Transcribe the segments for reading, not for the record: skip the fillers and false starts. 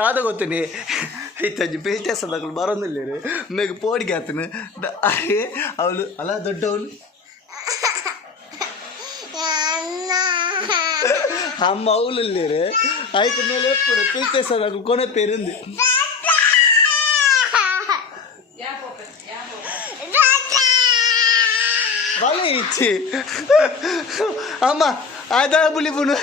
ನಾದ ಗೊತ್ತೇನೆ ಐತಜ್ಜಿ ಪೇಟೆಸ್ ಅದಾಗಲು ಬರೋದಿಲ್ಲ ರೀ ಮೇಗ ಪೋಡಿಗೆ ಆತನು ಅರೆ ಅವಳು ಅಲ್ಲ ದೊಡ್ಡವಳು అమ్మ అవులు లేరే అయితే నేను ఎప్పుడు పిలిచేసాను నాకు కొనే పేరుంది వాళ్ళే ఇచ్చి అమ్మ అదా బులిపును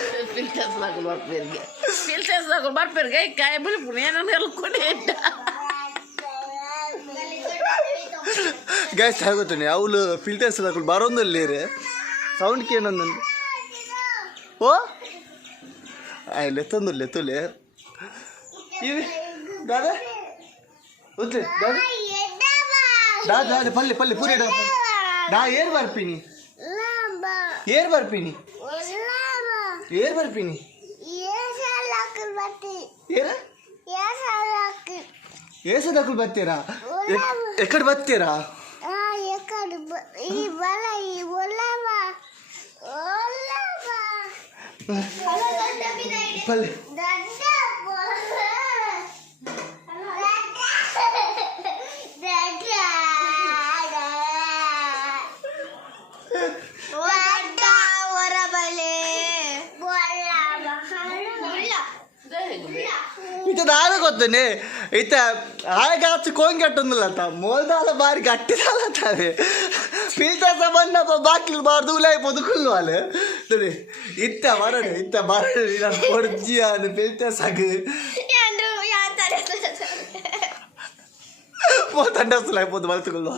పిలిచేసాకు ಬರ್ಪೇರಿಗೆ ಕಾಯ ಬುಲಿಪುನು ಏನೋ ಹೇಳ್ಕೊಂಡೆ ಗ್ಯಾಸ್ ಆಗುತ್ತಾನೆ ಅವಳು ಫಿಲ್ಟರ್ಸ್ ಹಾಕೊಂಡು ಬರೋದಿಲ್ಲ ರೀ ಸೌಂಡ್ಗೆ ಏನಂದು ಓ ಆಯ್ಲೆ ತಂದುಲ್ಲೆ ತುಲೆ ಇವಿ ದಾದಾ ಉತ್ತೆ ದಾದಾ ದಾದಾ ದಾದಾ ಪಲ್ಲೆ ಪಲ್ಲೆ ಪೂರಿ ದಾ ಏರ್ ಬರ್ಪೀನಿ ಏರ್ ಬರ್ಪೀನಿ ಏರ್ ಬರ್ಪೀನಿ ఏసదకులు బత్తేరా ఎక్కడ బత్తేరా పల్లె ఇత దాని కొత్తనే ఇత ఆడగాచి కోంగట్టుందిಲ್ಲ ಅಂತ ಮೋಲ್ದಾಲ ಬಾರಿ ಗಟ್ಟಿದಾಲಂತ ಅದೇ ಫಿಲ್ಟರ್ ಬಂದಪ್ಪ ಬಾಕ್ಲಿ ಬಾರ್ದು ಉಲಾಯ್ಬೋದು ಕುಲ್ವಾಲೆ ನೋಡಿ ಇತ್ತ ಬರಡಿ ನಾನು ಕೊಡ್ಜಿಯ ಅದು ಫಿಲ್ಟರ್ ಸಾಕು ತಂಡ ಸುಲಾಯ್ಬೋದು ಬಲ್ತುಕೊಳ್ಳುವ